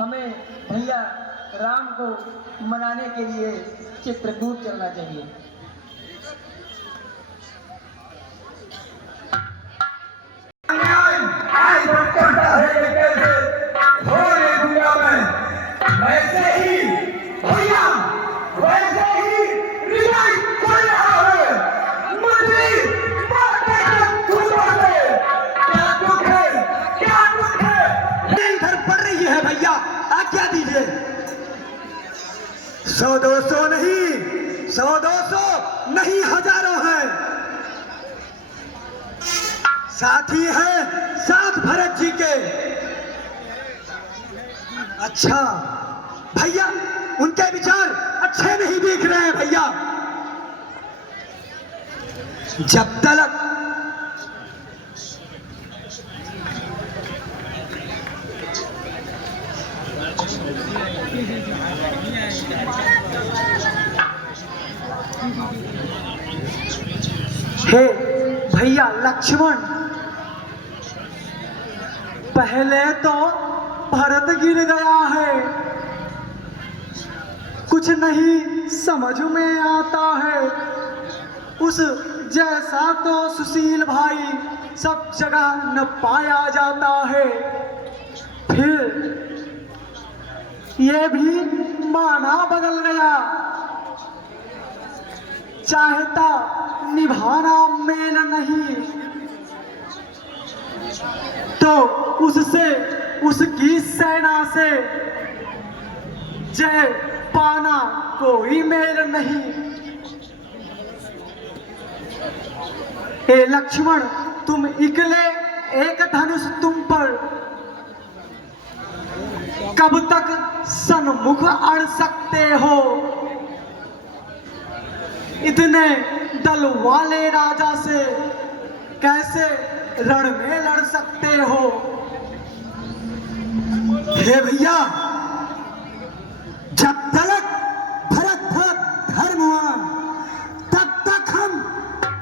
हमें भैया राम को मनाने के लिए चित्रकूट चलना चाहिए। वैसे ही भैया वैसे ही रिजल्ट चल रहा है। मुझे क्या दुख है, क्या दुख है। इधर पड़ रही है भैया, आज्ञा दीजिए। 100-200 नहीं, 100-200 नहीं, हजारों हैं। साथी है साथ भरत जी के। अच्छा भैया, उनके विचार अच्छे नहीं दिख रहे हैं भैया। जब तक हे भैया लक्ष्मण, पहले तो भरत गिर गया है, कुछ नहीं समझ में आता है। उस जैसा तो सुशील भाई सब जगह न पाया जाता है। फिर ये भी माना बदल गया, चाहता निभाना मेल नहीं, तो उससे उसकी सेना से जय पाना कोई मेल नहीं। ए लक्ष्मण, तुम इकले एक धनुष तुम पर कब तक सन्मुख अड़ सकते हो? इतने दल वाले राजा से कैसे रण में लड़ सकते हो? हे भैया, जब तक भरत धर्मवान तब तक हम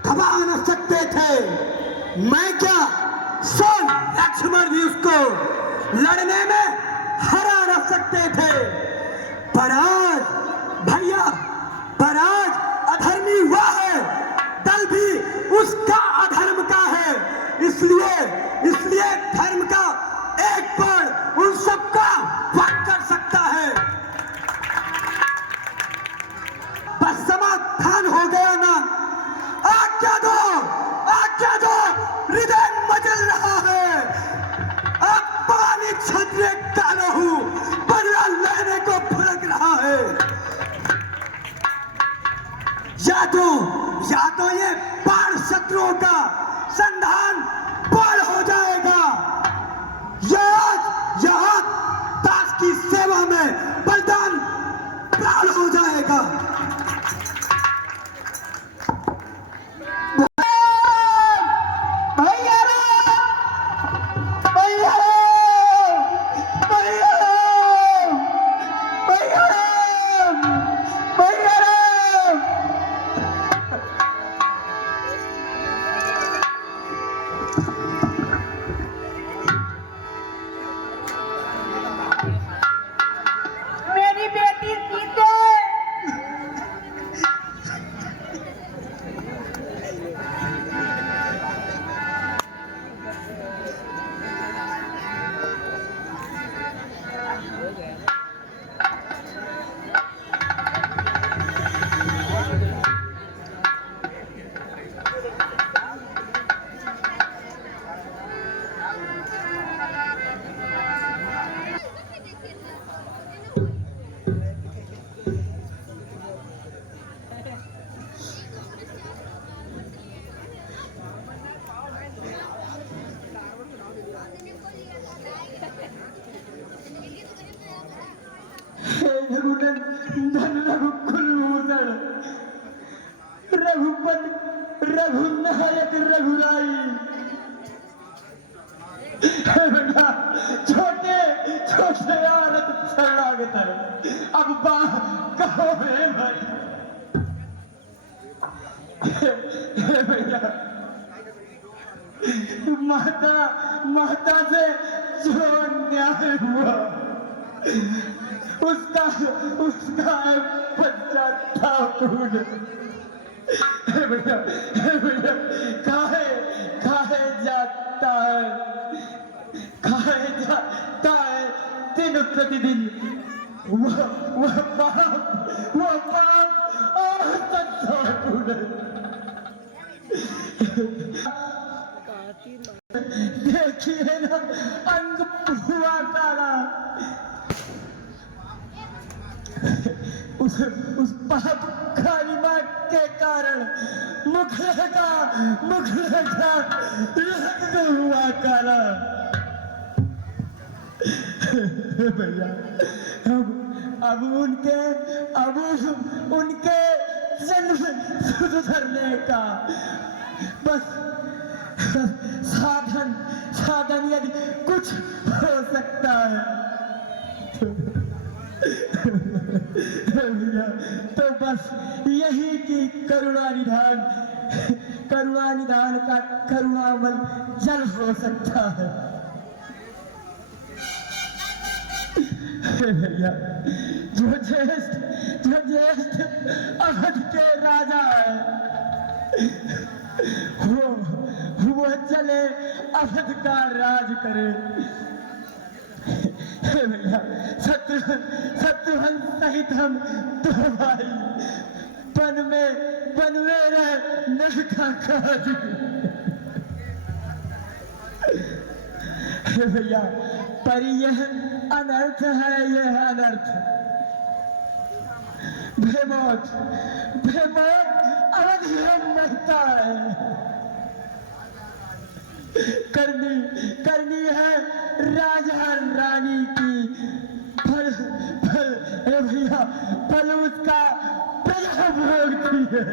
दबा न सकते थे। मैं क्या, सोन लक्ष्मण भी उसको लड़ने में हरा न सकते थे। पर आज भैया, पर आज अधर्मी हुआ है, दल भी उसका अधर्म का है। इसलिए धर्म का एक बार उन सबका वध कर सकता है। बस समाधान हो गया ना? आज्ञा दो, आज्ञा दो, हृदय मचल रहा है। अब पानी छतरे का रहू बदला लेने को फुलक रहा है। या तो ये बाढ़ शत्रुओं का संधान पार हो जाएगा, या दास की सेवा में बलिदान प्राण हो जाएगा। रघुपत रघुनायक रघुराई। छोटे छोटे औरत शरणागत, अब कहो है भाई। भैया, माता से जो अन्याय हुआ उसका उसका बच्चा था तूने। भैया भैया खाए जाता है दिन प्रतिदिन वो पाप और सच्चा तूने। देखिए ना अंग हुआ काला, उस पाप कालिमा के कारण मुखड़े का रंग हुआ काला। भैया अब उनके जन्म सुधरने का बस साधन यदि कुछ हो सकता है तो बस यही कि करुणा निधान का करुणामल जल हो सकता है। भैया जो ज्येष्ठ अवध के राजा है वो चले अवध का राज करे। भैया शत्रुघ्न सहित हम दो भाई वन में रह नरका काज। भैया पर यह अनर्थ है, यह अनर्थ बेमौत अवध में मरता है। करनी है राजा रानी की फल भैया फल उसका प्रजा भोगती है।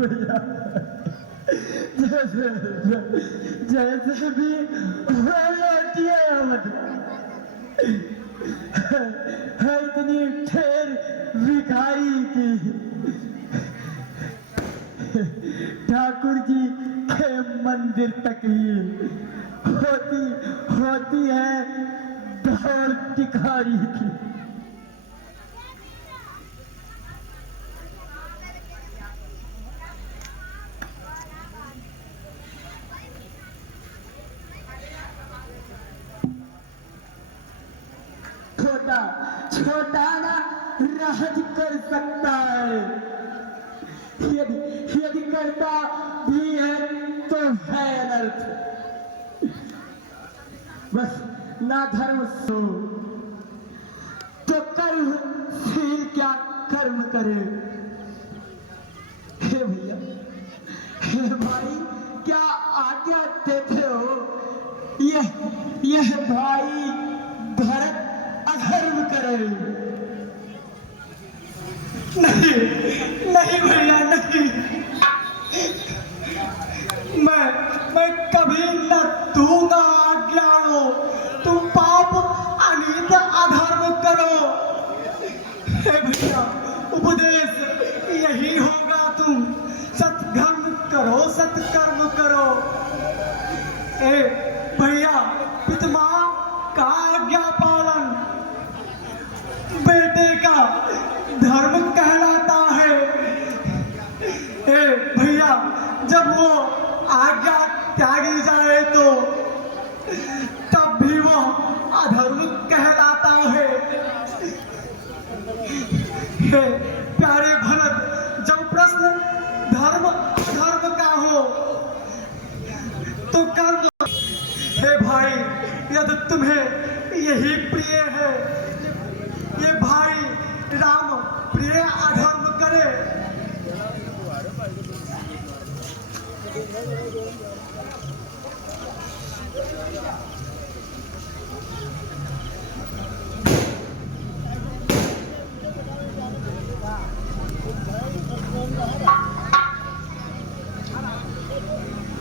भैया जैसे भी होती है अवध है इतनी ठेर भिखारी की। ठाकुर जी के मंदिर तक ही होती है दौड़ भिखारी की। छोटा ना राज कर सकता है, यदि करता भी है तो है अनर्थ। बस ना धर्म सो तो कर्मशील क्या कर्म करे। हे भैया हे भाई क्या आज्ञा देते हो। यह भाई भरत अधर्म करे। नहीं भैया नहीं, मैं कभी न दूंगा आज्ञा हो। तुम पाप अनित अधर्म करो। हे भैया उपदेश यही होगा, तुम सत्कर्म करो, सत्कर्म करो। ए भैया पिता का आज्ञा पालन बेटे का धर्म कहलाता है। ए भैया जब वो आज्ञा त्यागी जाए तो तब भी वो अधर्म कहलाता है। हे प्यारे भरत जब प्रश्न धर्म अधर्म का हो तो कर्म। हे भाई यदि तुम्हें यही प्रिय है ये भाई राम प्रिय अधर्म करे।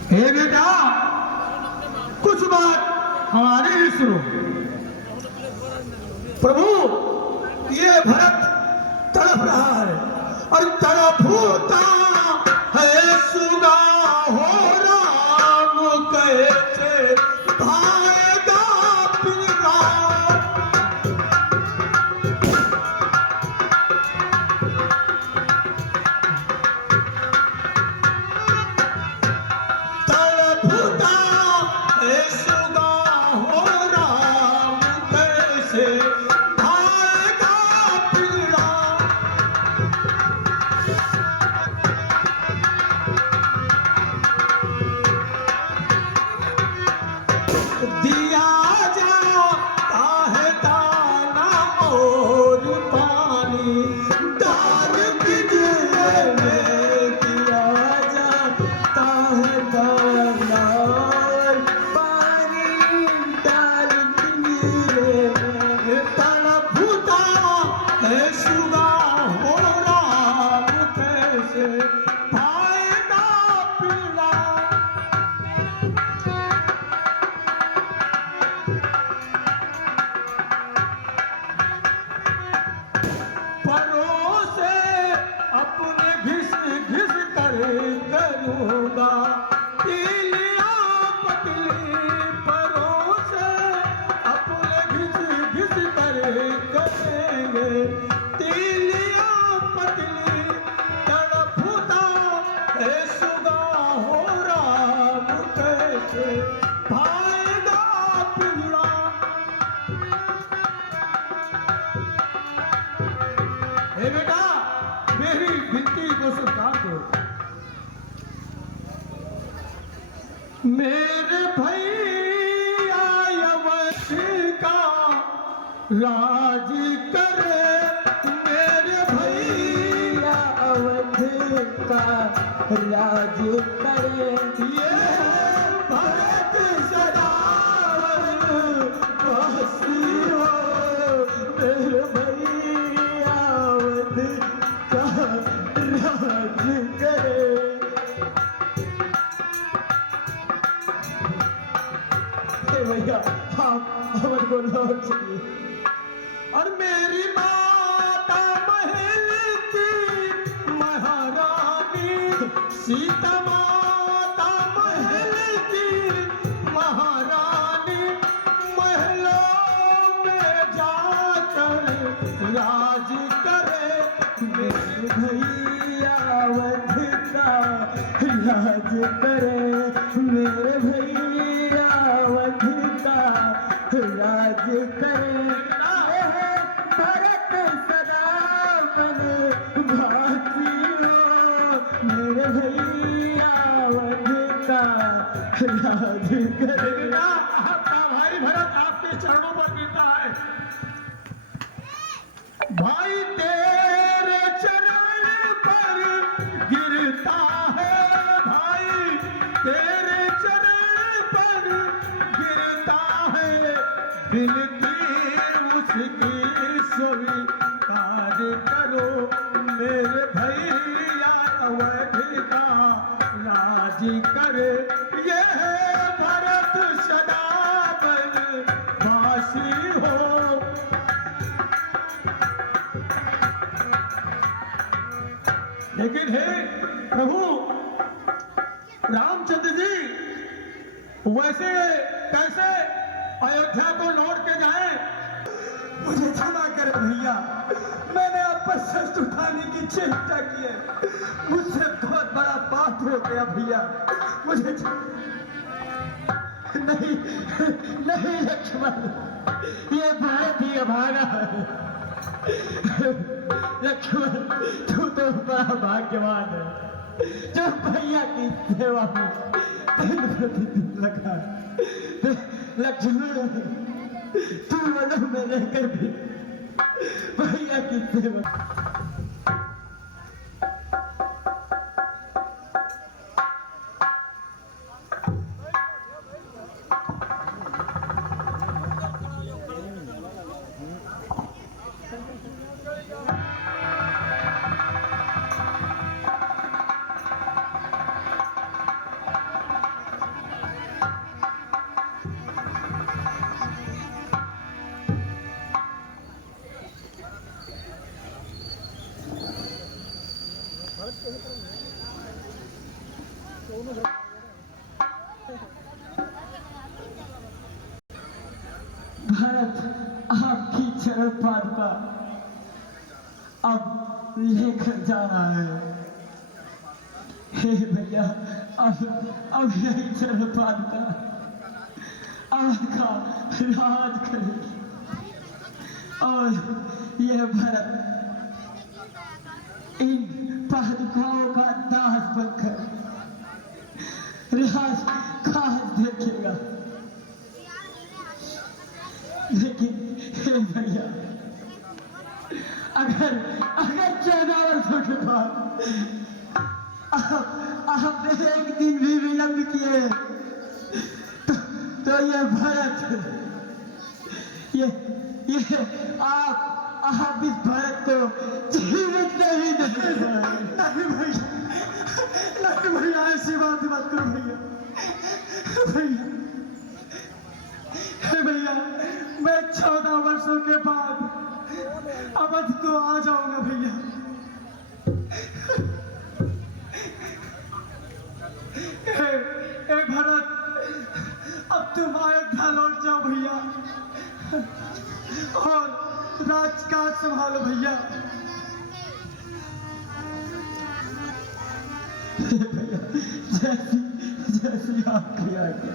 हे बेटा कुछ बात हमारी भी सुनो। प्रभु ये भरत तड़प रहा है और तड़पता है सुगा हो राम कैसे भाग कैसे भाएगा पिंजरा। दिया जाता है दाना और पानी, दान पिंजरे में दिया जाता है दाना और पानी, दान पिंजरे में तड़पता है सुगा हो राम कैसे भाएगा पिंजरा। परोसे अपने घिस घिस कर करूँगा पीलिया पतली, परोसे अपने घिस घिस कर करेंगे तीलिया पतली, तड़पता है सुगा हो राम कैसे भाएगा पिंजरा। हे बेटा, मेरी विनती को स्वीकार करो। मेरे भैया अवध का राज करे, मेरे भैया अवध का राज करे, ये भरत सदावन वासी हो, मेरे भैया अवध का राज करे। हे भैया आप अवध को लौट चलिए। और मेरी माता महल की महारानी, सीता माता महल की महारानी, महलों में जाकर राज करे, मेरे भैया अवध का राज करे, मेरे भैया अवध का राज करे। भरत सदावन भासी हो, मेरे भैया अवध का राज करे। आपका भाई भरत आपके चरणों पर गिरता है। भाई तेरे चरण पर गिरता है, भाई तेरे चरण पर गिरता है, बिनती उसकी स्वीकार करो, मेरे भैया अवध का राज करे, ये भरत सदावन वासी हो। लेकिन हे प्रभु रामचंद्र जी, वैसे कैसे अयोध्या को लौट के जाएं? मुझे क्षमा करें भैया, मैंने आप पर शस्त्र उठाने की चेष्टा की है, मुझसे बहुत बड़ा पाप हो गया भैया, मुझे नहीं नहीं लक्ष्मण, ये बहुत ही अभागा है। लक्ष्मण तू तो बड़ा भाग्यवान है जो भैया की सेवा में दिन प्रतिदिन लगा। लक्ष्मण तू वनों में रहकर भी भैया की सेवा। भारत आपकी चरण पादुका अब लेकर जा रहा है। हे भैया, अब यही चरण पादुका आपका राज करेगी। और यह भरत इन पादुकाओं का दास बनकर राज काज देखेगा। लेकिन हे भैया, अगर 14 वर्षों के बाद आपने एक दिन भी विलंब किए तो ये भरत ये आप इस भरत को जीवित नहीं देगा। नहीं भैया, ऐसी बात मत करो भैया। भैया भैया, मैं 14 वर्षों के बाद अवध को आ जाऊंगा भैया। ए भरत, अब तुम अयोध्या लौट जाओ भैया और राजकाज संभालो भैया। भैया जैसी आपकी आज्ञा।